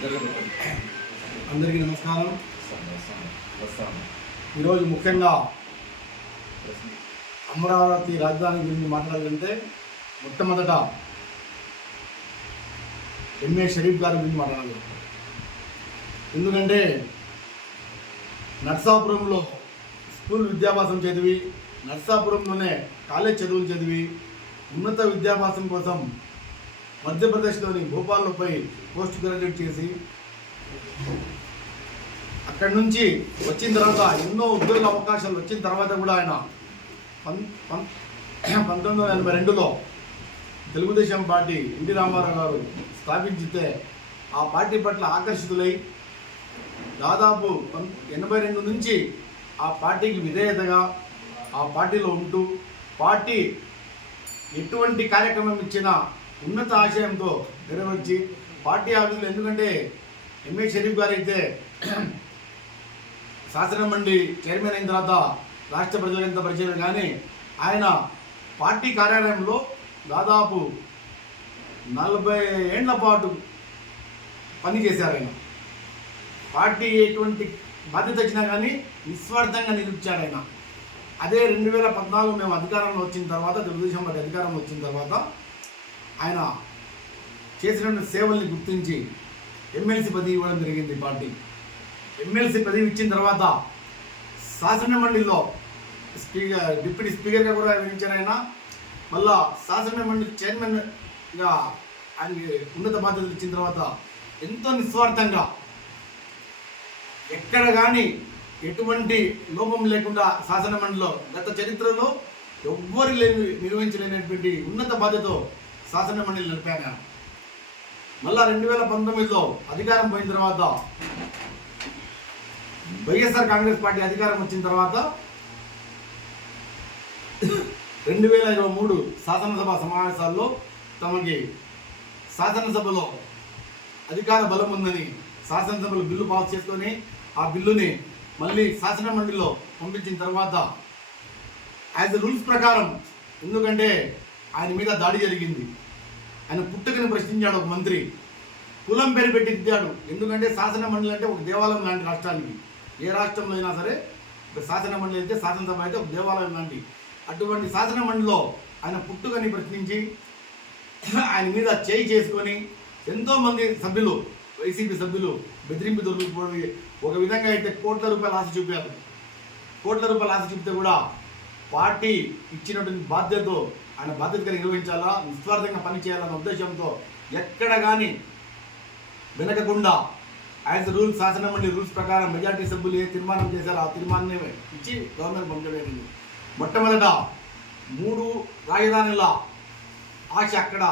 అందరికీ నమస్కారం. ఈరోజు ముఖ్యంగా అమరావతి రాజధాని గురించి మాట్లాడాలంటే మొట్టమొదట ఎంఏ షరీఫ్ గారి గురించి మాట్లాడాలి. ఎందుకంటే నర్సాపురంలో స్కూల్ విద్యాభ్యాసం చదివి, నర్సాపురంలోనే కాలేజ్ చదువులు చదివి, ఉన్నత విద్యాభ్యాసం కోసం మధ్యప్రదేశ్లోని భోపాల్లో పోయి పోస్ట్ గ్రాడ్యుయేట్ చేసి అక్కడి నుంచి వచ్చిన తర్వాత ఎన్నో ఉద్యోగ అవకాశాలు వచ్చిన తర్వాత కూడా ఆయన 1982లో తెలుగుదేశం పార్టీ ఎన్టీ రామారావు గారు స్థాపించితే ఆ పార్టీ పట్ల ఆకర్షితులై దాదాపు 82 నుంచి ఆ పార్టీకి విధేయతగా ఆ పార్టీలో ఉంటూ పార్టీ ఎటువంటి కార్యక్రమం ఇచ్చినా ఉన్నత ఆశయంతో నెరవేర్చి పార్టీ ఆఫీసులు, ఎందుకంటే ఎంఏ షరీఫ్ గారు అయితే శాసనమండలి చైర్మన్ అయిన తర్వాత రాష్ట్ర ప్రజలకు ఎంత పరిచయం, కానీ ఆయన పార్టీ కార్యాలయంలో దాదాపు 40 ఏళ్ల పాటు పనిచేశారు. ఆయన పార్టీ ఎటువంటి బాధ్యత వచ్చినా కానీ నిస్వార్థంగా నిలిచాడు ఆయన. అదే 2014 మేము అధికారంలో వచ్చిన తర్వాత, తెలుగుదేశం పార్టీ అధికారంలో వచ్చిన తర్వాత ఆయన చేసినటువంటి సేవల్ని గుర్తించి ఎమ్మెల్సీ పదవి ఇవ్వడం జరిగింది. పార్టీ ఎమ్మెల్సీ పదవి ఇచ్చిన తర్వాత శాసనమండలిలో డిప్యూటీ స్పీకర్గా కూడా వివరించారు ఆయన. మళ్ళా శాసనమండలి చైర్మన్గా ఆయనకి ఉన్నత బాధ్యతలు ఇచ్చిన తర్వాత ఎంతో నిస్వార్థంగా ఎక్కడ కానీ ఎటువంటి లోపం లేకుండా శాసనమండలిలో గత చరిత్రలో ఎవ్వరు నిర్వహించలేనటువంటి ఉన్నత బాధ్యతతో శాసనమండలి నడిపాను. మళ్ళా 2019లో అధికారం పోయిన తర్వాత వైఎస్ఆర్ కాంగ్రెస్ పార్టీ అధికారం వచ్చిన తర్వాత 2023 శాసనసభ సమావేశాల్లో తమకి శాసనసభలో అధికార బలం ఉందని శాసనసభలో బిల్లు పాస్ చేసుకొని ఆ బిల్లుని మళ్ళీ శాసనమండలిలో పంపించిన తర్వాత యాజ్ రూల్స్ ప్రకారం, ఎందుకంటే ఆయన మీద దాడి జరిగింది, ఆయన పుట్టుకని ప్రశ్నించాడు ఒక మంత్రి, కులం పేరు పెట్టి ఇచ్చాడు. ఎందుకంటే శాసనమండలి అంటే ఒక దేవాలయం లాంటి రాష్ట్రానికి, ఏ రాష్ట్రంలో అయినా సరే ఒక శాసనమండలి అయితే శాసనసభ అయితే ఒక దేవాలయం లాంటి, అటువంటి శాసనమండలిలో ఆయన పుట్టుకని ప్రశ్నించి ఆయన మీద చేయి చేసుకొని ఎంతోమంది సభ్యులు, వైసీపీ సభ్యులు బెదిరింపు దొరికిపోయి ఒక విధంగా అయితే కోట్ల రూపాయలు ఆశ చూపారు. కోట్ల రూపాయలు ఆశ చూపితే కూడా పార్టీ ఇచ్చినటువంటి బాధ్యతతో ఆయన బాధ్యతగా నిర్వహించాలా, నిస్వార్థంగా పనిచేయాలన్న ఉద్దేశంతో ఎక్కడ కానీ వెనకకుండా యాజ్ రూల్స్, శాసనమండలి రూల్స్ ప్రకారం మెజార్టీ సభ్యులు ఏ తీర్మానం చేశారో ఆ తీర్మానాన్ని ఇచ్చి గవర్నమెంట్ పంపించబడింది. మొట్టమొదట 3 రాజధానుల ఆశ అక్కడ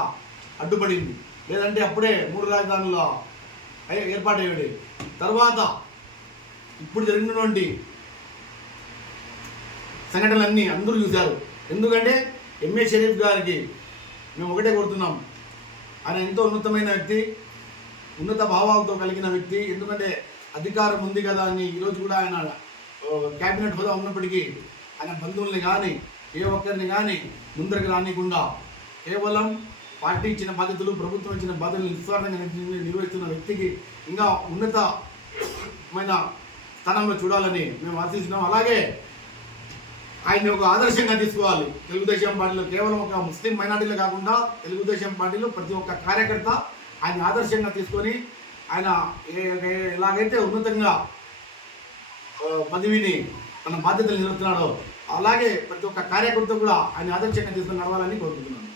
అడ్డుపడింది, లేదంటే అప్పుడే 3 రాజధానుల ఏర్పాటయ్యాడు. తర్వాత ఇప్పుడు జరిగినటువంటి సంఘటనలన్నీ అందరూ చూశారు. ఎందుకంటే ఎంఏ షరీఫ్ గారికి మేము ఒకటే కోరుతున్నాం, ఆయన ఎంతో ఉన్నతమైన వ్యక్తి, ఉన్నత భావాలతో కలిగిన వ్యక్తి. ఎందుకంటే అధికారం ఉంది కదా అని ఈరోజు కూడా ఆయన క్యాబినెట్ హోదా ఉన్నప్పటికీ ఆయన బంధువుల్ని కానీ ఏ ఒక్కరిని కానీ ముందరికి రానికుండా కేవలం పార్టీ ఇచ్చిన బాధ్యతలు, ప్రభుత్వం ఇచ్చిన బాధ్యతలు నిస్వార్థంగా నిర్వహిస్తున్న వ్యక్తికి ఇంకా ఉన్నతమైన స్థానంలో చూడాలని మేము ఆశిస్తున్నాం. అలాగే ఆయన్ని ఒక ఆదర్శంగా తీసుకోవాలి. తెలుగుదేశం పార్టీలో కేవలం ఒక ముస్లిం మైనార్టీలో కాకుండా తెలుగుదేశం పార్టీలో ప్రతి ఒక్క కార్యకర్త ఆయన ఆదర్శంగా తీసుకొని ఆయన ఎలాగైతే ఉన్నతంగా పదవిని తన బాధ్యతలు నిర్వహిస్తున్నాడో అలాగే ప్రతి ఒక్క కార్యకర్త కూడా ఆయన ఆదర్శంగా తీసుకొని నడవాలని కోరుకుంటున్నాను.